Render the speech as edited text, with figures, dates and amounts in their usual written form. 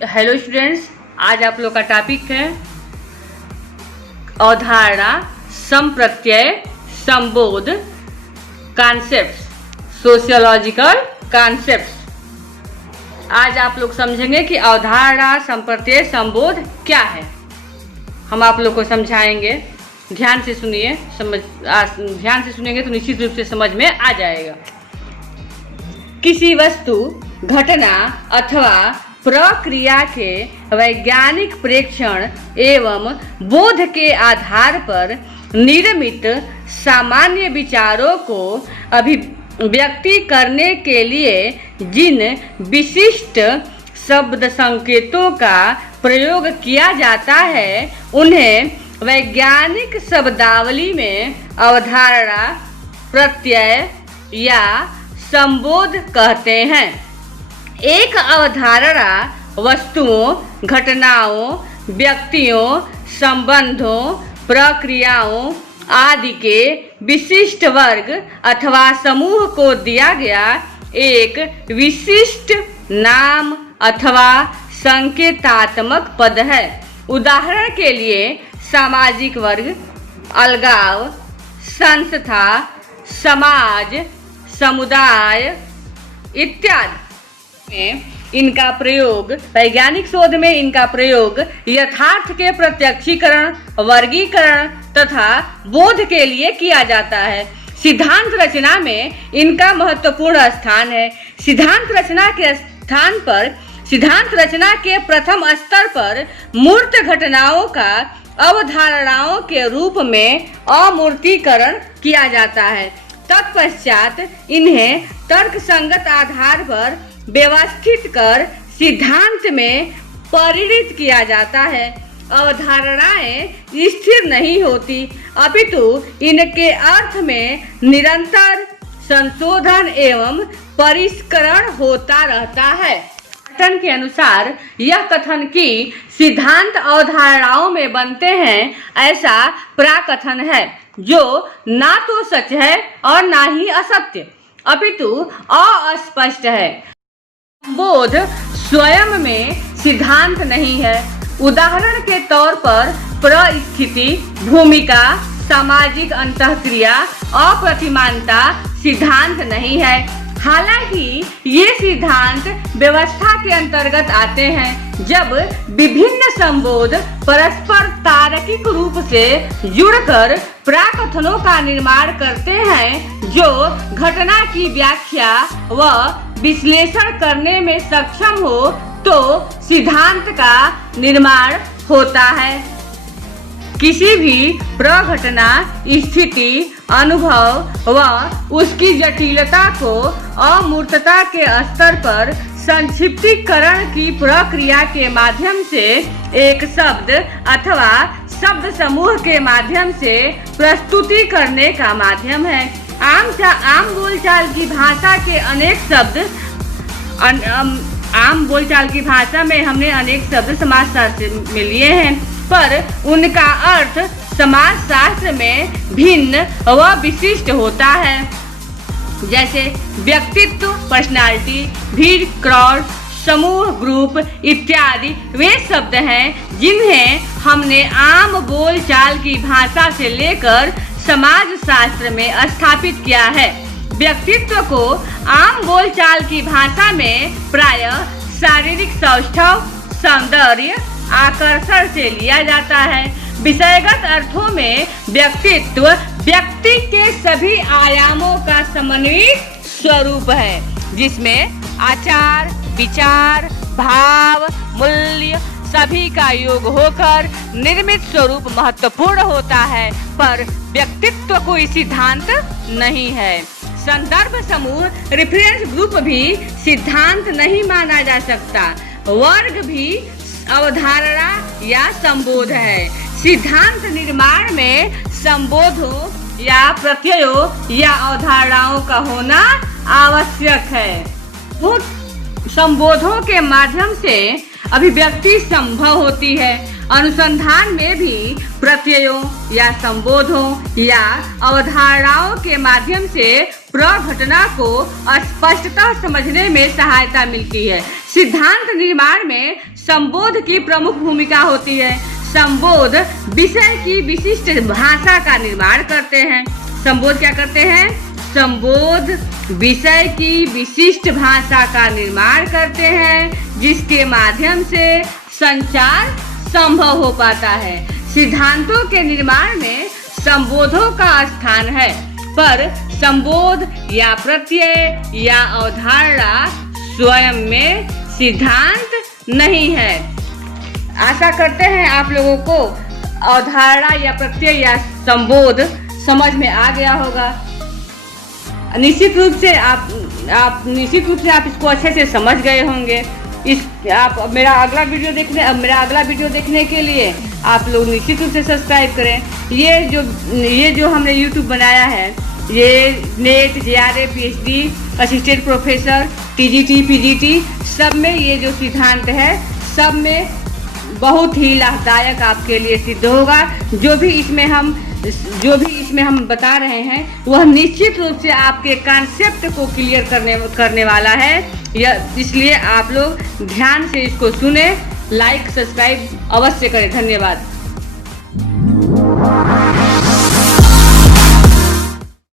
Hello students, आज आप लोग का टॉपिक है अवधारणा, संप्रत्यय, संबोध, कॉन्सेप्ट्स, सोशियोलॉजिकल कॉन्सेप्ट्स। आज आप लोग समझेंगे कि अवधारणा, संप्रत्यय, संबोध क्या है। हम आप लोग को समझाएंगे। ध्यान से सुनिए, ध्यान से सुनेंगे तो निश्चित रूप से समझ में आ जाएगा। किसी वस्तु, घटना अथवा प्रक्रिया के वैज्ञानिक प्रेक्षण एवं बोध के आधार पर निर्मित सामान्य विचारों को अभिव्यक्ति करने के लिए जिन विशिष्ट शब्द संकेतों का प्रयोग किया जाता है उन्हें वैज्ञानिक शब्दावली में अवधारणा, प्रत्यय या संबोध कहते हैं। एक अवधारणा वस्तुओं, घटनाओं, व्यक्तियों, संबंधों, प्रक्रियाओं आदि के विशिष्ट वर्ग अथवा समूह को दिया गया एक विशिष्ट नाम अथवा संकेतात्मक पद है। उदाहरण के लिए सामाजिक वर्ग, अलगाव, संस्था, समाज, समुदाय इत्यादि में इनका प्रयोग, वैज्ञानिक शोध में इनका प्रयोग यथार्थ के प्रत्यक्षीकरण, वर्गीकरण तथा बोध के लिए किया जाता है। सिद्धांत रचना में इनका महत्वपूर्ण स्थान है। सिद्धांत रचना के स्थान पर, सिद्धांत रचना के प्रथम स्तर पर मूर्त घटनाओं का अवधारणाओं के रूप में अमूर्तीकरण किया जाता है। तत्पश्चात इन्हें तर्कसंगत आधार पर व्यवस्थित कर सिद्धांत में परिणत किया जाता है। अवधारणाएं स्थिर नहीं होती, अपितु इनके अर्थ में निरंतर संशोधन एवं परिष्करण होता रहता है। कथन के अनुसार यह कथन कि सिद्धांत अवधारणाओं में बनते हैं, ऐसा प्राकथन है जो ना तो सच है और ना ही असत्य, अपितु अस्पष्ट है। बोध स्वयं में सिद्धांत नहीं है। उदाहरण के तौर पर परिस्थिति, भूमिका, सामाजिक अंतःक्रिया, अप्रतिमानता सिद्धांत नहीं है। हालांकि ये सिद्धांत व्यवस्था के अंतर्गत आते हैं। जब विभिन्न संबोध परस्पर तार्किक रूप से जुड़कर प्राकथनों का निर्माण करते हैं जो घटना की व्याख्या व विश्लेषण करने में सक्षम हो, तो सिद्धांत का निर्माण होता है। किसी भी प्रघटना, स्थिति, अनुभव व उसकी जटिलता को अमूर्तता के स्तर पर संक्षिप्तीकरण की प्रक्रिया के माध्यम से एक शब्द अथवा शब्द समूह के माध्यम से प्रस्तुति करने का माध्यम है। आम बोलचाल की भाषा के अनेक शब्द, आम बोलचाल की भाषा में हमने अनेक शब्द समाजशास्त्र में लिए हैं, पर उनका अर्थ समाजशास्त्र में भिन्न व विशिष्ट होता है। जैसे व्यक्तित्व, पर्सनालिटी, भीड़, क्राउड, समूह, ग्रुप इत्यादि वे शब्द हैं जिन्हें हमने आम बोलचाल की भाषा से लेकर समाजशास्त्र में स्थापित किया है। व्यक्तित्व को आम बोलचाल की भाषा में प्रायः शारीरिक सौष्ठव, सौंदर्य, आकर्षण से लिया जाता है। विषयगत अर्थों में व्यक्तित्व व्यक्ति के सभी आयामों का समन्वित स्वरूप है, जिसमें आचार, विचार, भाव, मूल्य सभी का योग होकर निर्मित स्वरूप महत्वपूर्ण होता है। पर व्यक्तित्व कोई सिद्धांत नहीं है। संदर्भ समूह, रेफरेंस ग्रुप भी सिद्धांत नहीं माना जा सकता। वर्ग भी अवधारणा या संबोध है। सिद्धांत निर्माण में संबोधों या प्रत्ययों या अवधारणाओं का होना आवश्यक है। संबोधों के माध्यम से अभिव्यक्ति संभव होती है। अनुसंधान में भी प्रत्ययों या संबोधों या अवधारणाओं के माध्यम से प्रघटना को स्पष्टतः समझने में सहायता मिलती है। सिद्धांत निर्माण में संबोध की प्रमुख भूमिका होती है। संबोध विषय की विशिष्ट भाषा का निर्माण करते हैं। संबोध क्या करते हैं? संबोध विषय की विशिष्ट भाषा का निर्माण करते हैं, जिसके माध्यम से संचार संभव हो पाता है। सिद्धांतों के निर्माण में संबोधों का स्थान है, पर संबोध या प्रत्यय या अवधारणा स्वयं में सिद्धांत नहीं है। आशा करते हैं आप लोगों को अवधारणा या प्रत्यय या संबोध समझ में आ गया होगा। निश्चित रूप से आप इसको अच्छे से समझ गए होंगे। आप मेरा अगला वीडियो देखने के लिए आप लोग निश्चित रूप से सब्सक्राइब करें। ये जो हमने YouTube बनाया है, ये net, JRF, PhD, assistant professor, TGT, PGT सब में ये जो सिद्धांत है, सब में बहुत ही लाभदायक आपके लिए सिद्ध होगा। जो भी इसमें हम बता रहे हैं वह निश्चित रूप से आपके कॉन्सेप्ट को क्लियर करने वाला है। इसलिए आप लोग ध्यान से इसको सुने, लाइक सब्सक्राइब अवश्य करें। धन्यवाद।